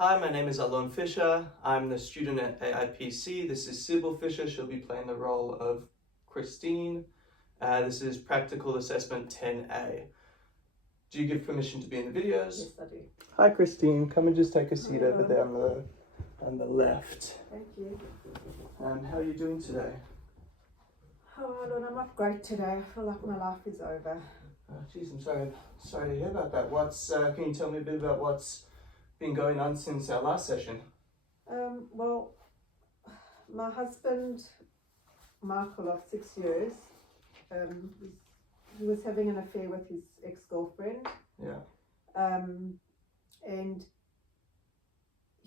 Hi, my name is Alon Fisher. I'm the student at AIPC. This is Sybil Fisher. She'll be playing the role of Christine. This is Practical Assessment 10A. Do you give permission to be in the videos? Yes, I do. Hi, Christine. Come and just take a seat Hello. over there on the left. Thank you. How are you doing today? Oh, Alon, I'm not great today. I feel like my life is over. Oh, geez, I'm sorry to hear about that. Can you tell me a bit about what's been going on since our last session? Well, my husband, Michael, of 6 years, he was having an affair with his ex-girlfriend. Yeah. And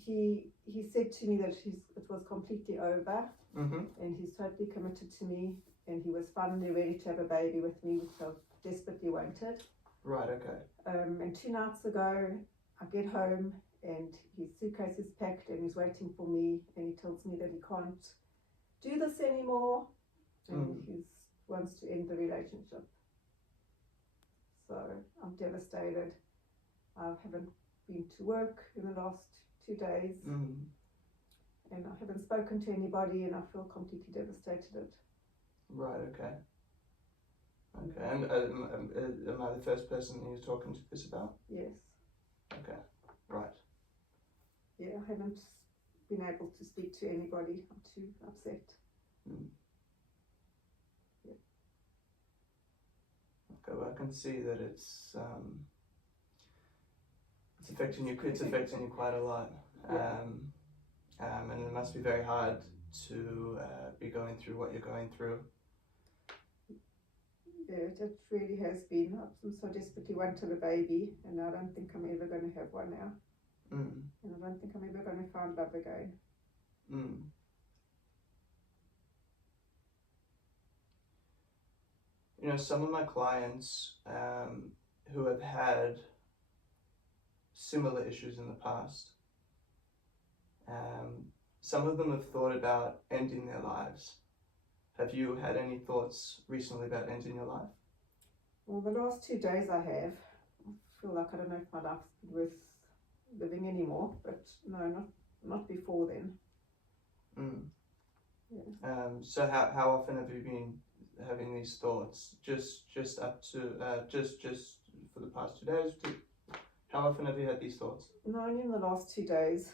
he said to me that it was completely over, and he's totally committed to me, and he was finally ready to have a baby with me, which I desperately wanted. Right, okay. And 2 nights ago, I get home and his suitcase is packed and he's waiting for me, and he tells me that he can't do this anymore and he wants to end the relationship. So I'm devastated. I haven't been to work in the last 2 days, and I haven't spoken to anybody, and I feel completely devastated. Right, okay. Okay, and am I the first person you're talking to this about? Yes. Okay, right. Yeah, I haven't been able to speak to anybody. I'm too upset. Yeah. Okay, well, I can see that it's affecting you. It's affecting you quite a lot, and it must be very hard to be going through what you're going through. Yeah, it really has been. I'm so desperately wanted a baby, and I don't think I'm ever going to have one now. And I don't think I'm ever going to find love again. You know, some of my clients who have had similar issues in the past, some of them have thought about ending their lives. Have you had any thoughts recently about ending your life? Well, the last 2 days I have. I feel like I don't know if my life's worth living anymore, but no, not before then. Yeah. So how often have you been having these thoughts? Just up to just for the past 2 days? How often have you had these thoughts? No, only in the last 2 days.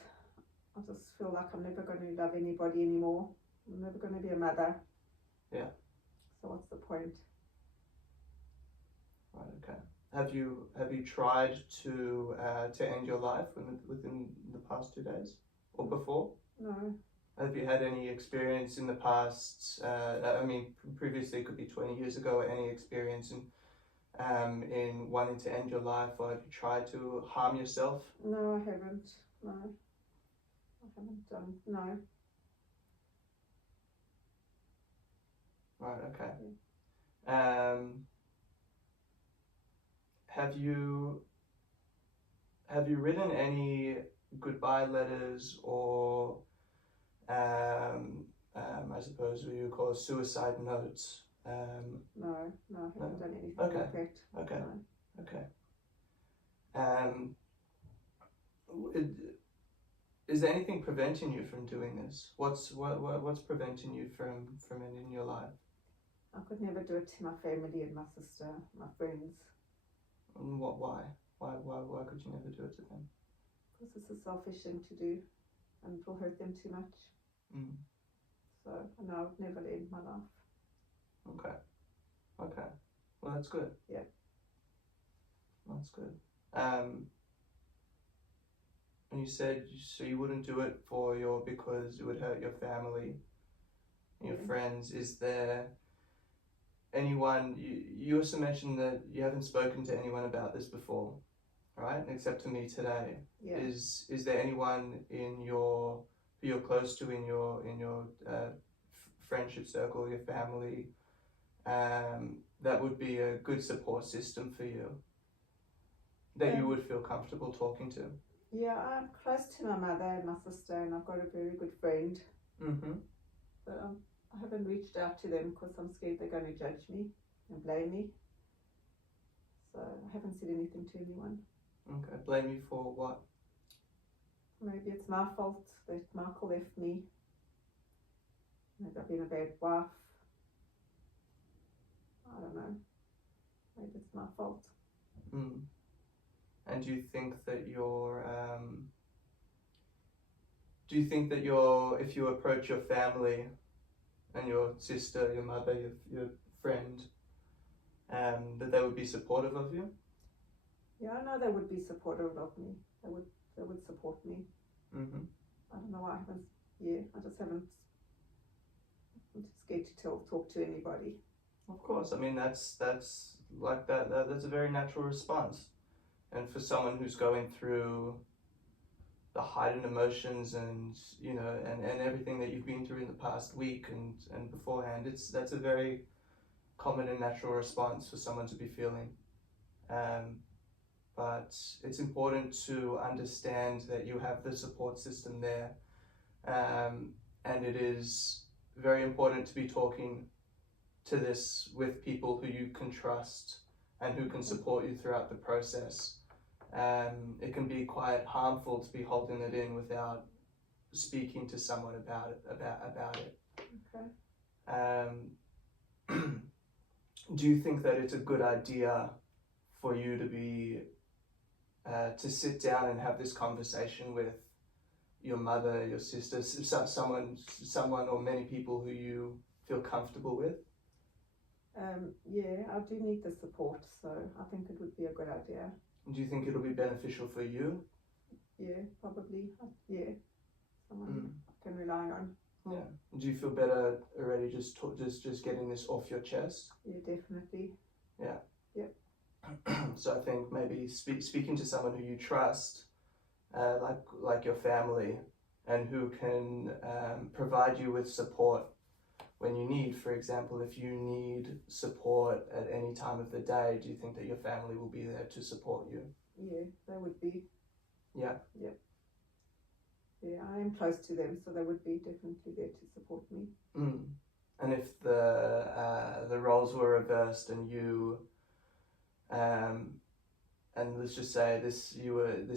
I just feel like I'm never going to love anybody anymore. I'm never going to be a mother. Yeah. So what's the point? Right. Okay. Have you tried to end your life within the past 2 days or before? No. Have you had any experience in the past? I mean, previously it could be 20 years ago. Any experience in wanting to end your life, or have you tried to harm yourself? No, I haven't. No, I haven't done. No. Right. Okay. Yeah. Have you written any goodbye letters or I suppose what you would call suicide notes? No, I haven't done anything Okay. like that. Okay. No. Okay. Is there anything preventing you from doing this? What's preventing you from ending your life? I could never do it to my family and my sister, my friends. And why? Why could you never do it to them? Because it's a selfish thing to do, and it will hurt them too much. So no, I would never end my life. Okay. Well, that's good. Yeah. That's good. And you said so you wouldn't do it because it would hurt your family, your friends. Is there anyone? You also mentioned that you haven't spoken to anyone about this before, right? Except to me today. Yeah. Is there anyone who you're close to in your friendship circle, your family, that would be a good support system for you, that you would feel comfortable talking to? Yeah, I'm close to my mother and my sister, and I've got a very good friend. But I haven't reached out to them because I'm scared they're going to judge me and blame me. So I haven't said anything to anyone. Okay, blame you for what? maybe it's my fault that Michael left me. Maybe I've been a bad wife. I don't know. Maybe it's my fault. Mm. And do you think that if you approach your family and your sister, your mother, your friend, that they would be supportive of you? Yeah, I know they would be supportive of me. They would support me. Mm-hmm. I don't know why I haven't. Yeah, I just haven't. I'm too scared to talk to anybody. Of course. I mean, that's like that's a very natural response. And for someone who's going through the heightened emotions and and everything that you've been through in the past week and beforehand, that's a very common and natural response for someone to be feeling. But it's important to understand that you have the support system there, and it is very important to be talking to this with people who you can trust and who can support you throughout the process. It can be quite harmful to be holding it in without speaking to someone about it. Okay. Do you think that it's a good idea for you to be to sit down and have this conversation with your mother, your sister, someone or many people who you feel comfortable with? Yeah, I do need the support, so I think it would be a good idea. Do you think it'll be beneficial for you? Yeah, probably. Yeah, someone I can rely on. Yeah. Do you feel better already just getting this off your chest? Yeah, definitely. Yeah. Yep. So I think maybe speaking to someone who you trust, like your family, and who can provide you with support when you need. For example, if you need support at any time of the day, do you think that your family will be there to support you? Yeah, they would be. Yeah. Yep. Yeah, I am close to them, so they would be definitely there to support me. Mm. And if the roles were reversed and you, and let's just say this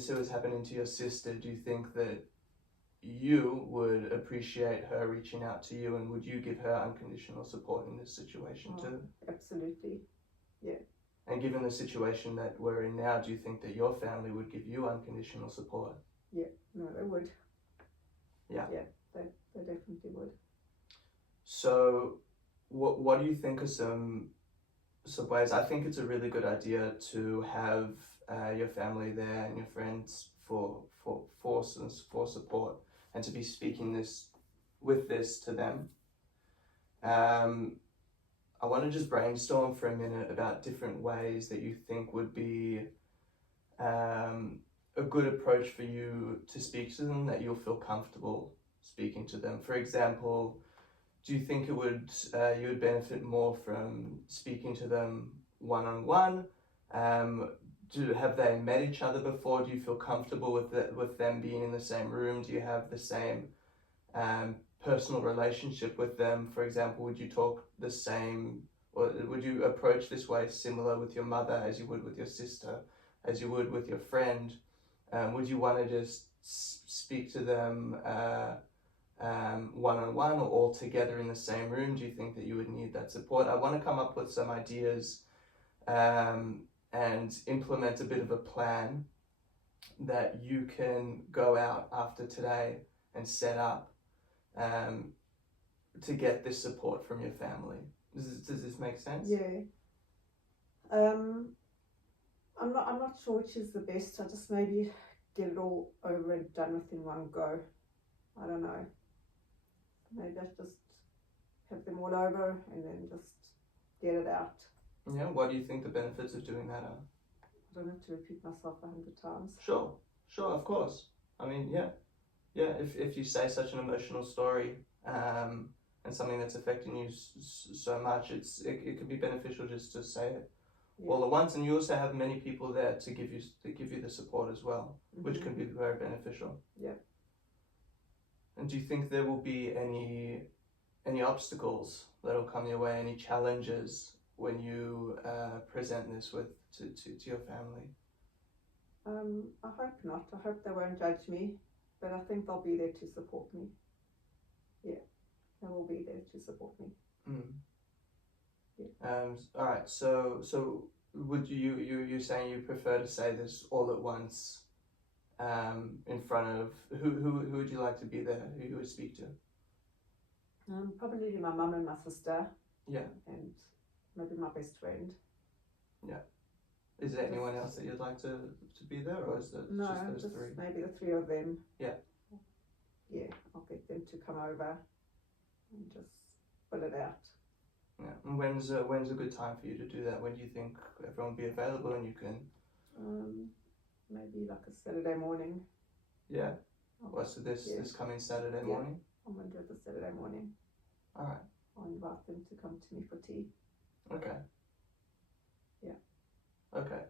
was happening to your sister, do you think that you would appreciate her reaching out to you, and would you give her unconditional support in this situation too? Absolutely. Yeah. And given the situation that we're in now, do you think that your family would give you unconditional support? Yeah, no, they would. Yeah. Yeah, they definitely would. So what do you think are some ways? I think it's a really good idea to have your family there and your friends for support, and to be speaking this to them. I want to just brainstorm for a minute about different ways that you think would be a good approach for you to speak to them, that you'll feel comfortable speaking to them. For example, do you think you would benefit more from speaking to them one-on-one? Have they met each other before? Do you feel comfortable with them being in the same room? Do you have the same personal relationship with them? For example, would you talk the same, or would you approach this way similar with your mother as you would with your sister, as you would with your friend? Would you want to just speak to them one-on-one or all together in the same room? Do you think that you would need that support? I want to come up with some ideas and implement a bit of a plan that you can go out after today and set up to get this support from your family. Does this make sense? Yeah. I'm not sure which is the best. I just maybe get it all over and done with in one go. I don't know. Maybe I just have them all over and then just get it out. Yeah. What do you think the benefits of doing that are? I don't have to repeat myself 100 times. Sure, of course. I mean, yeah. If you say such an emotional story and something that's affecting you so much, it could be beneficial just to say it all at once, and you also have many people there to give you the support as well, which can be very beneficial. Yeah. And do you think there will be any obstacles that'll come your way, any challenges when you present this to your family? I hope not. I hope they won't judge me. but I think they'll be there to support me. Yeah, they will be there to support me. Yeah. All right. So would you're saying you prefer to say this all at once, in front of who would you like to be there? Who you would speak to? Probably my mum and my sister. Yeah. And maybe my best friend. Yeah. Is there anyone else that you'd like to be there, or is it just those three? Maybe the three of them. Yeah. Yeah, I'll get them to come over and just fill it out. Yeah. And when's a good time for you to do that? When do you think everyone will be available and you can? Maybe like a Saturday morning. Yeah. What's this coming Saturday morning? I'm gonna do it this Saturday morning. All right. I'll invite them to come to me for tea. Okay. Yeah. Okay.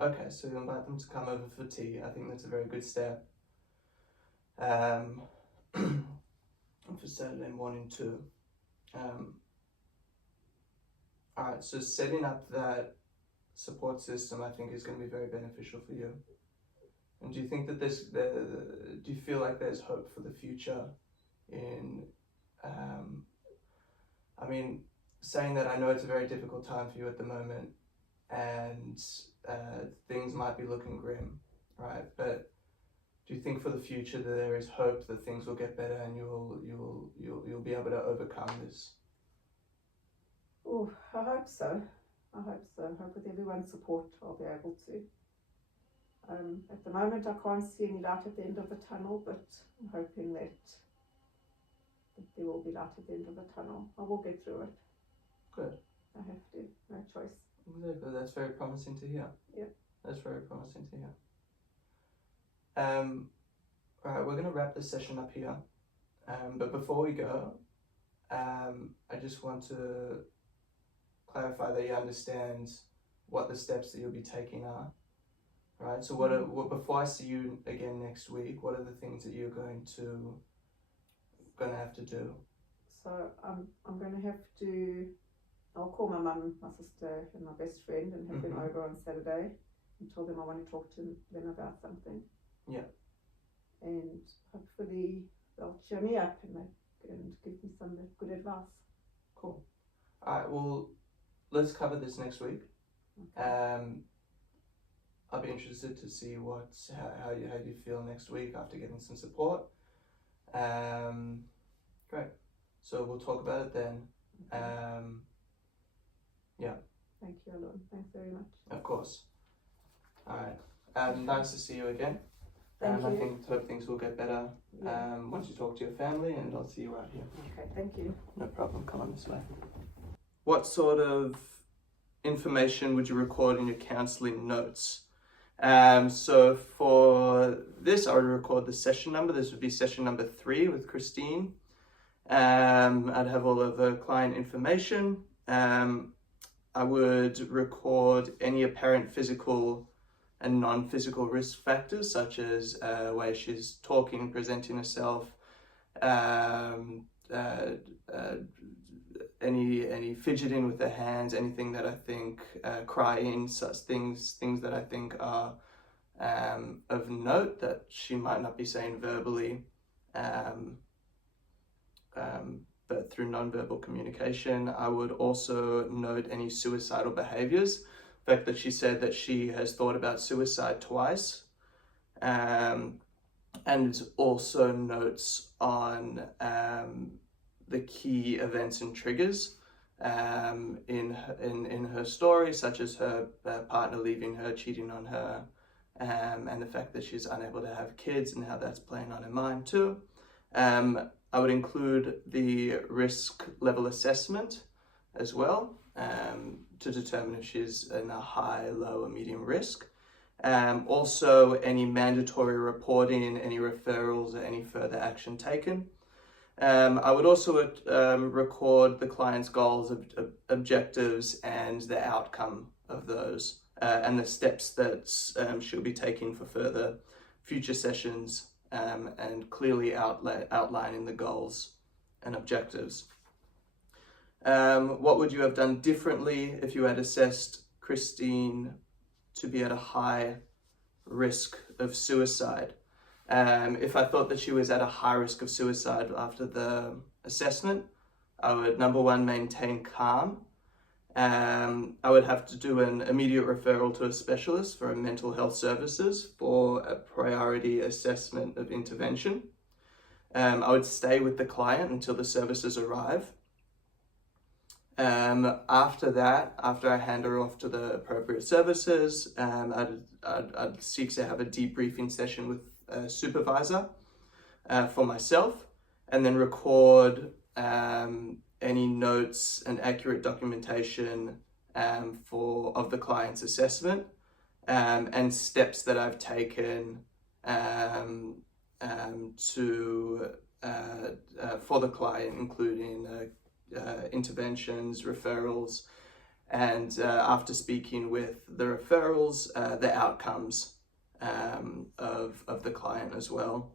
Okay, so you invite them to come over for tea. I think that's a very good step. For Saturday morning too. Alright, so setting up that support system I think is going to be very beneficial for you. And do you think that do you feel like there's hope for the future in, I mean, saying that I know it's a very difficult time for you at the moment and things might be looking grim, right? But do you think for the future that there is hope that things will get better and you'll be able to overcome this? Oh, I hope so. I hope with everyone's support I'll be able to. At the moment I can't see any light at the end of the tunnel, but I'm hoping that there will be light at the end of the tunnel. I will get through it. Good. I have to, no choice. Exactly, that's very promising to hear. Yeah. That's very promising to hear. Alright, we're going to wrap this session up here. But before we go, I just want to clarify that you understand what the steps that you'll be taking are. Right, so before I see you again next week, what are the things that you're going to have to do? So I'm going to have to, I'll call my mum, my sister and my best friend and have them over on Saturday and tell them I want to talk to them about something. Yeah. And hopefully they'll cheer me up and give me some good advice. Cool. Alright, well, let's cover this next week. Okay. I'll be interested to see how you feel next week after getting some support. Great. So we'll talk about it then. Okay. Yeah. Thank you, Alon. Thanks very much. Of course. All right. Nice to see you again. Thank you. I hope things will get better once you talk to your family, and I'll see you out here. Okay, thank you. No problem. Come on this way. What sort of information would you record in your counselling notes? So for this, I would record the session number. This would be session number 3 with Christine. I'd have all of the client information. I would record any apparent physical and non-physical risk factors, such as way she's talking and presenting herself, any fidgeting with her hands, anything that I think, crying, such things that I think are of note that she might not be saying verbally, but through non-verbal communication. I would also note any suicidal behaviors. The fact that she said that she has thought about suicide twice, and also notes on the key events and triggers in her story, such as her partner leaving her, cheating on her, and the fact that she's unable to have kids and how that's playing on her mind too. I would include the risk level assessment as well, to determine if she's in a high, low, or medium risk. Also, any mandatory reporting, any referrals, or any further action taken. I would also record the client's goals, objectives, and the outcome of those, and the steps that she'll be taking for further future sessions, and clearly outlining the goals and objectives. What would you have done differently if you had assessed Christine to be at a high risk of suicide. If I thought that she was at a high risk of suicide after the assessment, I would, number one, maintain calm. I would have to do an immediate referral to a specialist for mental health services for a priority assessment of intervention. I would stay with the client until the services arrive. After that, after I hand her off to the appropriate services, I'd seek to have a debriefing session with a supervisor for myself, and then record any notes and accurate documentation of the client's assessment, and steps that I've taken for the client, including interventions, referrals, and after speaking with the referrals, the outcomes of the client as well.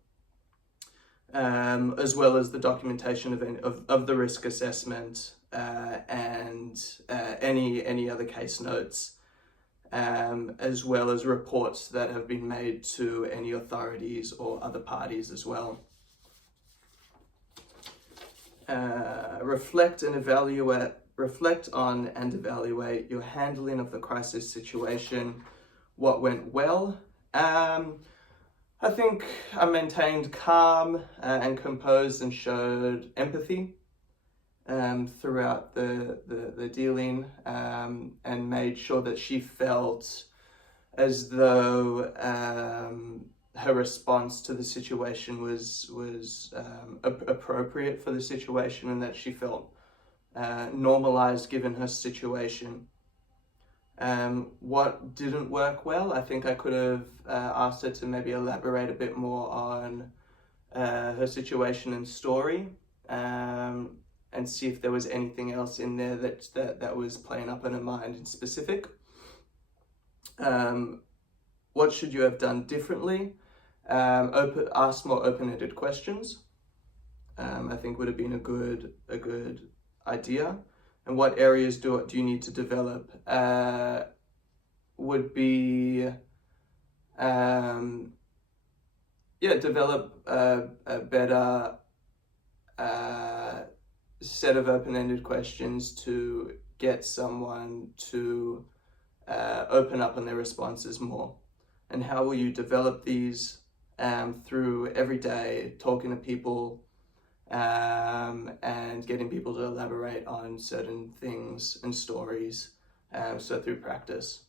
As well as the documentation of the risk assessment, and any other case notes, as well as reports that have been made to any authorities or other parties as well. Reflect on and evaluate your handling of the crisis situation. What went well? I think I maintained calm and composed and showed empathy throughout the dealing, and made sure that she felt as though her response to the situation was appropriate for the situation, and that she felt normalized given her situation. What didn't work well? I think I could have asked her to maybe elaborate a bit more on her situation and story, and see if there was anything else in there that was playing up in her mind in specific. What should you have done differently? Ask more open-ended questions. I think would have been a good idea. And what areas do you need to develop? Would be develop a better set of open-ended questions to get someone to open up on their responses more. And how will you develop these? Through every day talking to people, and getting people to elaborate on certain things and stories, so through practice.